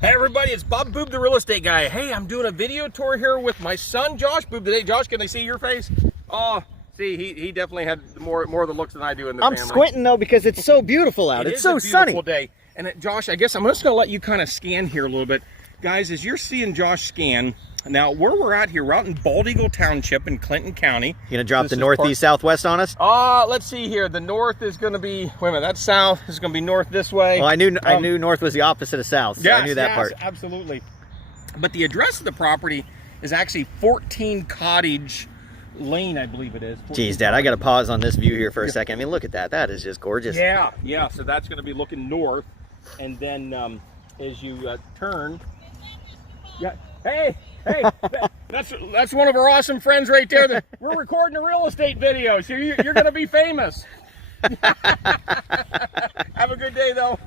Hey everybody, it's Bob Boob, the real estate guy. Hey, I'm doing a video tour here with my son, Josh Boob, today. Josh, can they see your face? Oh, see, he definitely had more of the looks than I do in the family. I'm squinting though because it's so beautiful out. It's so sunny. Beautiful day. And Josh, I guess I'm just gonna let you kind of scan here a little bit. Guys, as you're seeing Josh scan, now where we're at here, we're out in Bald Eagle Township in Clinton County. You gonna drop the northeast, southwest on us? Let's see here. The north is gonna be, wait a minute, that's south. This is gonna be north this way. Well, I knew north was the opposite of south, so yes, I knew that part. Absolutely. But the address of the property is actually 14 Cottage Lane, I believe it is. Jeez, Dad, I gotta pause on this view here for a second. I mean, look at that. That is just gorgeous. Yeah. So that's gonna be looking north, and then as you turn, yeah. Hey, that's one of our awesome friends right there. We're recording a real estate video, so you're going to be famous. Have a good day, though.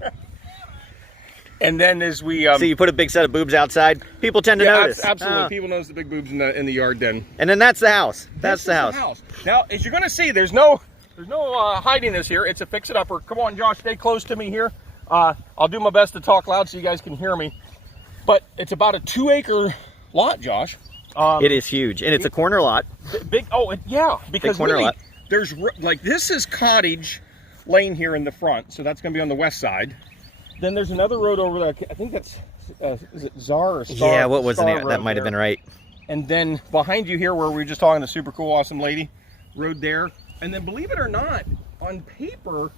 And then as we so you put a big set of boobs outside, people tend to notice. Absolutely, people notice the big boobs in the yard. Then. And then that's the house. That's the house. Now, as you're going to see, there's no hiding this here. It's a fix-it-upper. Come on, Josh, stay close to me here. I'll do my best to talk loud so you guys can hear me. But it's about a 2-acre lot, Josh. It is huge, and it's a corner lot. Big. Oh, yeah. Because corner really, lot. There's like this is Cottage Lane here in the front, so that's going to be on the west side. Then there's another road over there. I think that's is it Czar or Star? Yeah, what was the name? Road That might have been right. And then behind you here, where we were just talking, the super cool, awesome lady, road there. And then, believe it or not, on paper,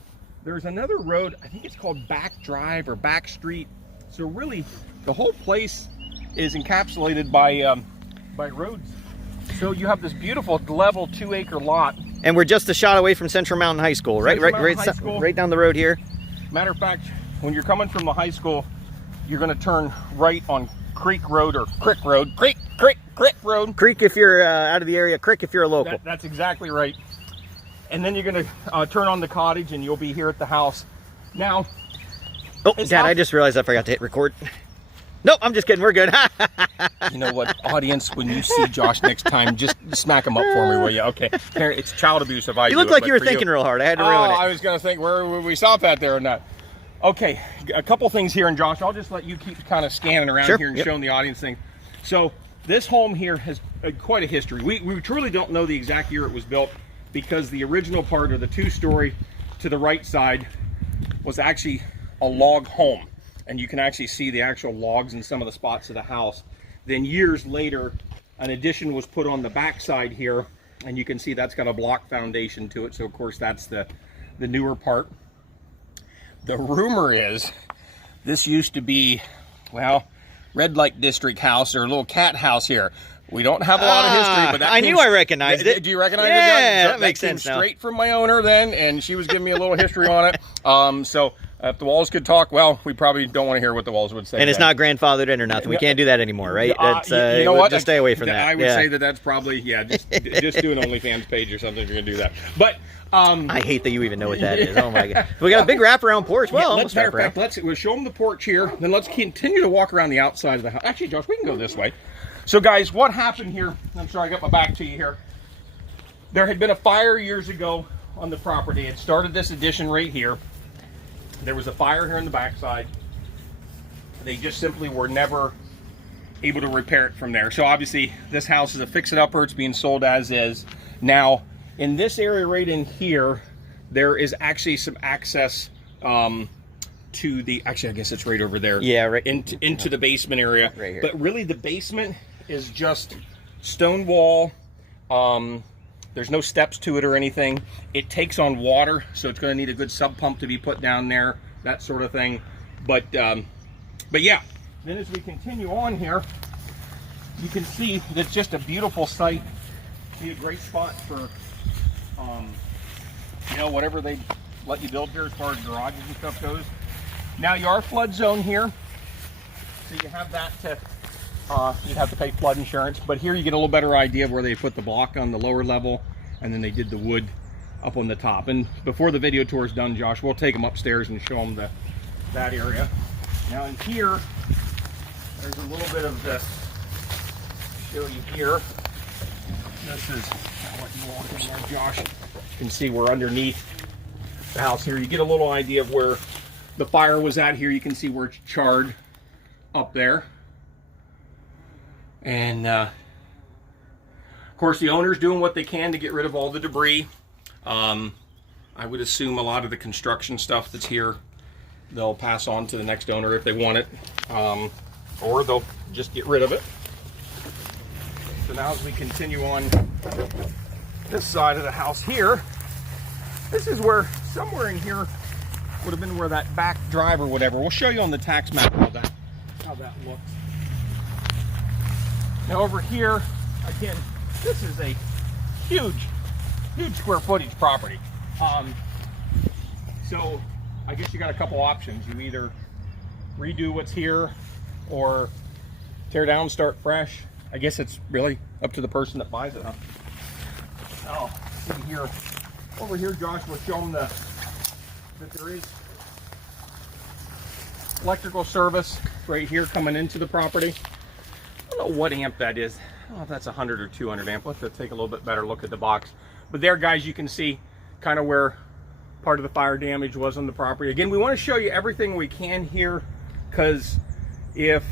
there's another road. I think it's called Back Drive or Back Street. So really, the whole place is encapsulated by roads. So you have this beautiful level 2-acre lot. And we're just a shot away from Central Mountain High School, right? Right down the road here. Matter of fact, when you're coming from the high school, you're going to turn right on Creek Road or Crick Road. Creek Road. Creek if you're out of the area, Crick if you're a local. That's exactly right. And then you're going to turn on the Cottage, and you'll be here at the house. Now. Oh, Dad, I just realized I forgot to hit record. No, I'm just kidding. We're good. You know what, audience, when you see Josh next time, just smack him up for me, will you? Okay. It's child abuse if I do it. You look like you were thinking real hard. I had to ruin it. I was going to think, where would we stop at there or not? Okay, a couple things here, and Josh, I'll just let you keep kind of scanning around here and showing the audience things. So this home here has quite a history. We truly don't know the exact year it was built, because the original part of the 2-story to the right side was actually a log home, and you can actually see the actual logs in some of the spots of the house. Then years later, an addition was put on the back side here, and you can see that's got a block foundation to it. So of course that's the newer part. The rumor is this used to be, well, red light district house or a little cat house here. We don't have a lot of history, but that I knew I recognized it. Do you recognize it? Yeah, that makes sense now. Straight from my owner then, and she was giving me a little history on it. So if the walls could talk, well, we probably don't want to hear what the walls would say. And it's not grandfathered in or nothing. We can't do that anymore, right? That's, you know what? Just stay away from that. I would say that's probably, just do an OnlyFans page or something if you're going to do that. But I hate that you even know what that is. Oh my God. We got a big wraparound porch. Well, let's we'll show them the porch here. Then let's continue to walk around the outside of the house. Actually, Josh, we can go this way. So guys, what happened here, I'm sorry I got my back to you here. There had been a fire years ago on the property. It started this addition right here. There was a fire here on the backside. They just simply were never able to repair it from there. So obviously this house is a fix-it-upper. It's being sold as is. Now, in this area right in here, there is actually some access to the, actually I guess it's right over there. Yeah, right. Into the basement area. Right here. But really the basement is just stone wall. There's no steps to it or anything. It takes on water, so it's going to need a good sub pump to be put down there, that sort of thing. But yeah. Then as we continue on here, you can see that it's just a beautiful site. Be a great spot for, whatever they let you build here as far as garages and stuff goes. Now you are flood zone here, so you have that to. You'd have to pay flood insurance, but here you get a little better idea of where they put the block on the lower level, and then they did the wood up on the top. And before the video tour is done, Josh, we'll take them upstairs and show them that area. Now in here, there's a little bit of this. Show you here. This is what you want in there, Josh. You can see we're underneath the house here. You get a little idea of where the fire was at here. You can see where it's charred. up there. And of course the owner's doing what they can to get rid of all the debris. I would assume a lot of the construction stuff that's here they'll pass on to the next owner if they want it, or they'll just get rid of it. So now as we continue on this side of the house here, this is where, somewhere in here would have been where that back drive or whatever. We'll show you on the tax map how that looks. Now over here, again, this is a huge square footage property. So I guess you got a couple options. You either redo what's here or tear down, start fresh. I guess it's really up to the person that buys it, huh? Oh, see here, over here, Josh will show them that there is electrical service right here coming into the property. I don't know what amp that is. I don't know if that's 100 or 200 amp. We'll have to take a little bit better look at the box. But there, guys, you can see kind of where part of the fire damage was on the property. Again, we want to show you everything we can here, because if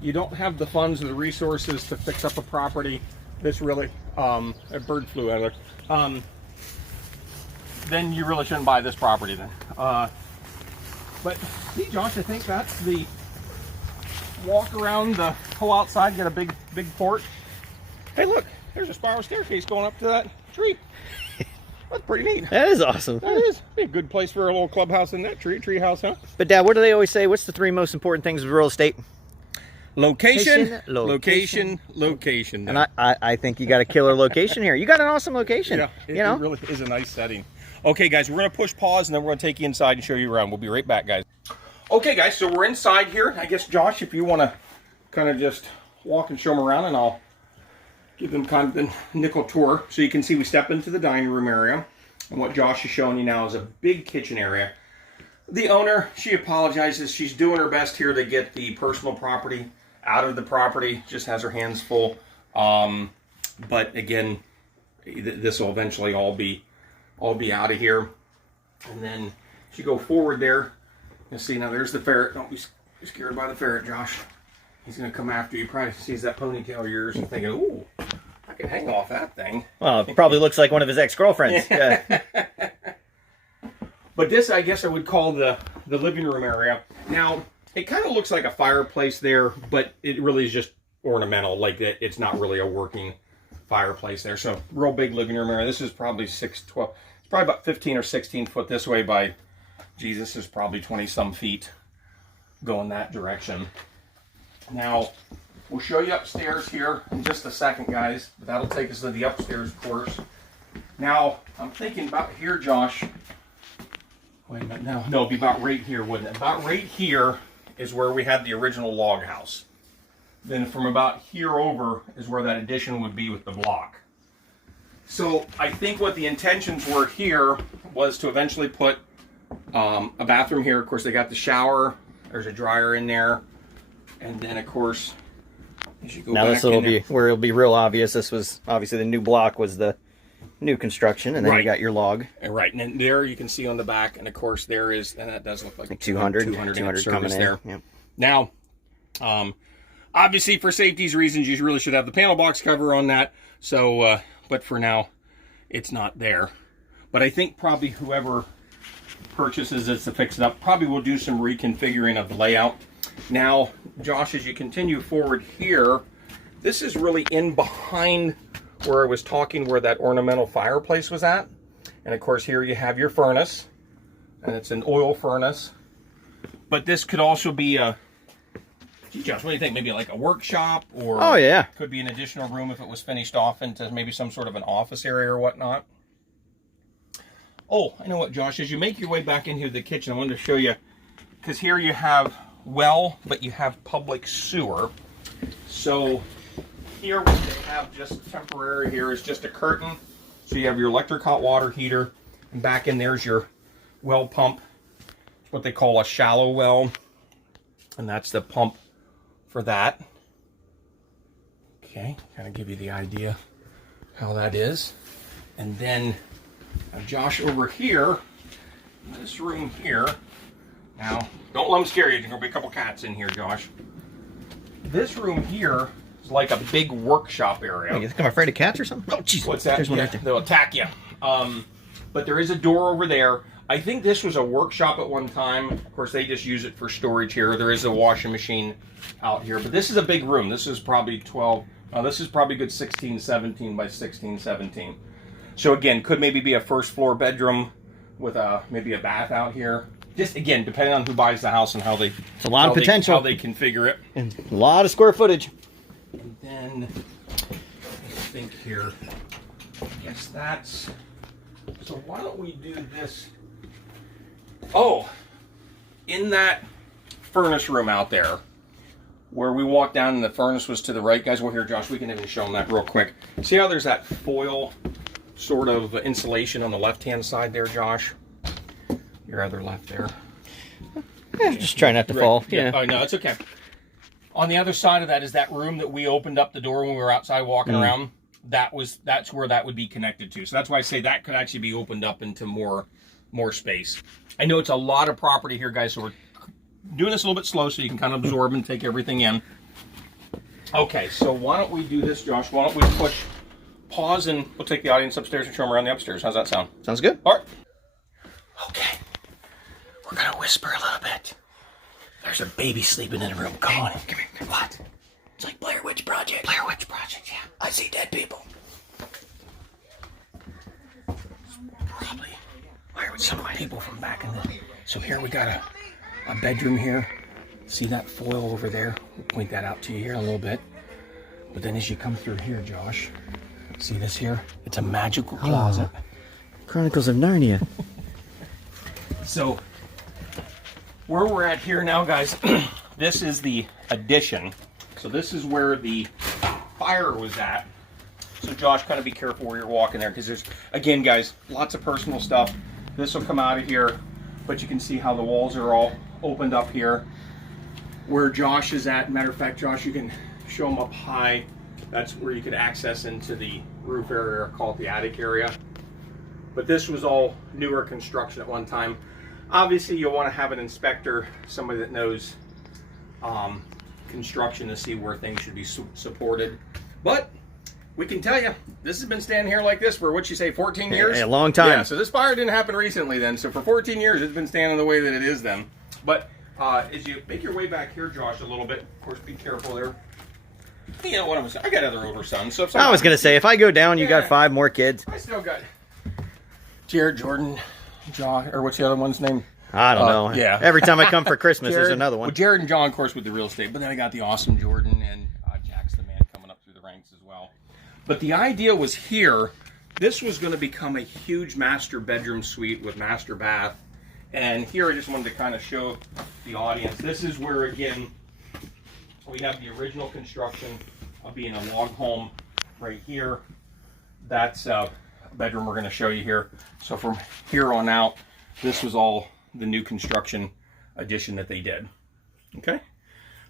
you don't have the funds or the resources to fix up a property, this really, a bird flew out of there, then you really shouldn't buy this property then. But see, Josh, I think that's the walk around the whole outside, get a big porch. Hey, look, there's a spiral staircase going up to that tree. That's pretty neat. That is awesome. That is. Be a good place for a little clubhouse in that tree house, huh? But Dad, what do they always say? What's the 3 most important things of real estate? Location, location. And I think you got a killer location here. You got an awesome location. Yeah, it really is a nice setting. Okay, guys, we're going to push pause, and then we're going to take you inside and show you around. We'll be right back, guys. Okay, guys, so we're inside here. I guess, Josh, if you want to kind of just walk and show them around, and I'll give them kind of the nickel tour. So you can see we step into the dining room area, and what Josh is showing you now is a big kitchen area. The owner, she apologizes. She's doing her best here to get the personal property out of the property. Just has her hands full. But again, this will eventually all be out of here. And then if you go forward there, you'll see now there's the ferret. Don't be scared by the ferret, Josh. He's going to come after you. Probably sees that ponytail of yours and thinking, ooh, I can hang off that thing. Well, it probably looks like one of his ex-girlfriends. Yeah. But this, I guess I would call the living room area. Now, it kind of looks like a fireplace there, but it really is just ornamental. Like, it's not really a working fireplace there. So, real big living room area. This is probably 12. It's probably about 15 or 16 foot this way by, geez, this is probably 20-some feet going that direction. Now, we'll show you upstairs here in just a second, guys. But that'll take us to the upstairs, of course. Now, I'm thinking about here, Josh. Wait a minute, no, it'd be about right here, wouldn't it? About right here is where we had the original log house. Then from about here over is where that addition would be with the block. So I think what the intentions were here was to eventually put a bathroom here. Of course, they got the shower. There's a dryer in there. And then, of course, as you go now back this will in there, be where it'll be real obvious. This was obviously the new block was the new construction, and then you got your log. Right, and then there you can see on the back, and of course there is, and that does look like 200 coming in there. Yep. Now, obviously for safety's reasons, you really should have the panel box cover on that. So, but for now, it's not there. But I think probably whoever purchases this to fix it up probably will do some reconfiguring of the layout. Now, Josh, as you continue forward here, this is really in behind where I was talking, where that ornamental fireplace was at. And of course here you have your furnace, and it's an oil furnace. But this could also be a, gee, Josh, what do you think? Maybe like a workshop, or oh yeah, could be an additional room if it was finished off into maybe some sort of an office area or whatnot. Oh, I know what, Josh, as you make your way back into the kitchen, I wanted to show you, because here you have well, but you have public sewer. So here what they have just temporary here is just a curtain. So you have your electric hot water heater, and back in there's your well pump. It's what they call a shallow well, and that's the pump for that. Okay, kind of give you the idea how that is. And then Josh, over here, this room here. Now, don't let them scare you. There's going to be a couple cats in here, Josh. this room here is like a big workshop area. You think I'm afraid of cats or something? Oh, jeez. What's that? There's one Yeah, right there. they'll attack you. But there is a door over there. I think this was a workshop at one time. Of course, they just use it for storage here. There is a washing machine out here. But this is a big room. This is probably 12. This is probably good 16, 17 by 16, 17. So again, could maybe be a first floor bedroom with maybe a bath out here. Just again, depending on who buys the house and how they. It's a lot of potential. How they configure it. And a lot of square footage. And then I think here. I guess that's. So why don't we do this? Oh, in that furnace room out there, where we walked down and the furnace was to the right, guys. Well, here, Josh, we can even show them that real quick. See how there's that foil sort of insulation on the left-hand side there, Josh? Your other left there. Yeah, just try not to fall. Yeah. Oh, no, it's okay. On the other side of that is that room that we opened up the door when we were outside walking around. That's where that would be connected to. So that's why I say that could actually be opened up into more space. I know it's a lot of property here, guys, so we're doing this a little bit slow so you can kind of absorb and take everything in. Okay, so why don't we do this, Josh? Why don't we push pause and we'll take the audience upstairs and show them around the upstairs. How's that sound? Sounds good. All right. Okay. We're going to whisper a little bit. There's a baby sleeping in the room. Come on in. Come here. What? It's like Blair Witch Project. Blair Witch Project, yeah. I see dead people. Probably. Why are we some people from back in the... So here we got a bedroom here. See that foil over there? We'll point that out to you here a little bit. But then as you come through here, Josh, see this here? It's a magical closet. Oh, Chronicles of Narnia. So where we're at here now, guys, this is the addition. So this is where the fire was at. So Josh, kind of be careful where you're walking there, because there's, again, guys, lots of personal stuff. This will come out of here, but you can see how the walls are all opened up here. Where Josh is at, matter of fact, Josh, you can show them up high. That's where you could access into the roof area, call it the attic area. But this was all newer construction at one time. Obviously, you'll want to have an inspector, somebody that knows construction, to see where things should be supported. But we can tell you, this has been standing here like this for, what you say, 14 years? A long time. Yeah, so this fire didn't happen recently then. So for 14 years, it's been standing the way that it is then. But as you make your way back here, Josh, a little bit, of course, be careful there. You know what I'm saying? I got other older sons. So if I was going to say, if I go down, you got 5 more kids. I still got Jared, Jordan, John, or what's the other one's name? I don't know. Yeah. Every time I come for Christmas, Jared, there's another one. Well, Jared and John, of course, with the real estate. But then I got the awesome Jordan and Jack's the man coming up through the ranks as well. But the idea was here, this was going to become a huge master bedroom suite with master bath. And here I just wanted to kind of show the audience. This is where, again, we have the original construction of being a log home right here. That's a bedroom we're going to show you here. So from here on out, this was all the new construction addition that they did. Okay,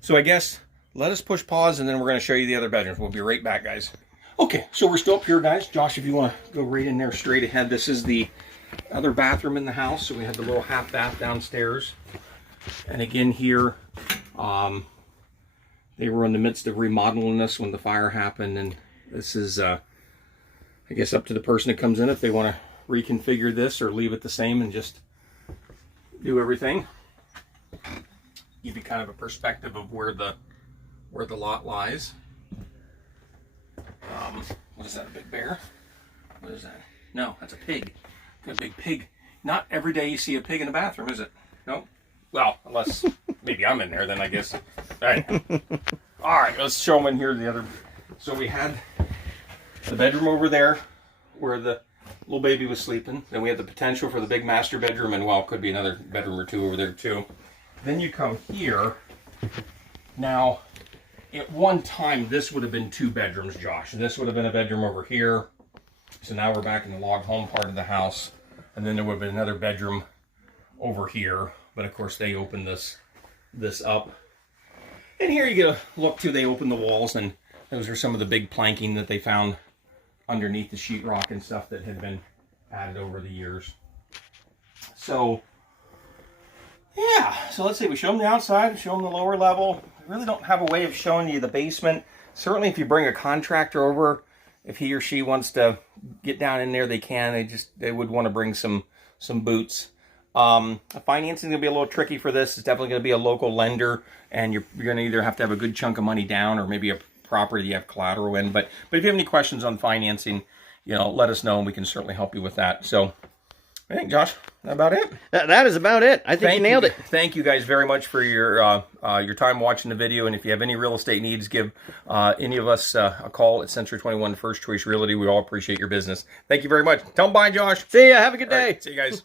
so I guess let us push pause and then we're going to show you the other bedrooms. We'll be right back, guys. Okay, so we're still up here, guys. Josh, if you want to go right in there straight ahead, this is the other bathroom in the house. So we have the little half bath downstairs. And again here, they were in the midst of remodeling this when the fire happened. And this is, I guess, up to the person that comes in if they want to reconfigure this or leave it the same and just do everything. Give you kind of a perspective of where the lot lies. What is that, a big bear? What is that? No, that's a pig. Got a big pig. Not every day you see a pig in the bathroom, is it? No? Well, unless maybe I'm in there, then I guess. All right, let's show them in here the other. So we had the bedroom over there where the little baby was sleeping. Then we had the potential for the big master bedroom, and well, could be another bedroom or two over there too. Then you come here. Now, at one time, this would have been 2 bedrooms, Josh. This would have been a bedroom over here. So now we're back in the log home part of the house. And then there would have been another bedroom over here. But of course, they opened this up. And here you get a look too. They opened the walls, and those are some of the big planking that they found underneath the sheetrock and stuff that had been added over the years. So, yeah. So let's see. We show them the outside, we show them the lower level. really don't have a way of showing you the basement. Certainly if you bring a contractor over, if he or she wants to get down in there, they can. They would want to bring some boots. Financing is going to be a little tricky for this. It's definitely going to be a local lender, and you're going to either have to have a good chunk of money down or maybe a property you have collateral in. But if you have any questions on financing, let us know, and we can certainly help you with that. So I think, Josh, that about it? That is about it. I think you nailed it. Thank you guys very much for your time watching the video. And if you have any real estate needs, give any of us a call at C21 First Choice Realty. We all appreciate your business. Thank you very much. Tell them bye, Josh. See ya. Have a good day. Right, see you guys.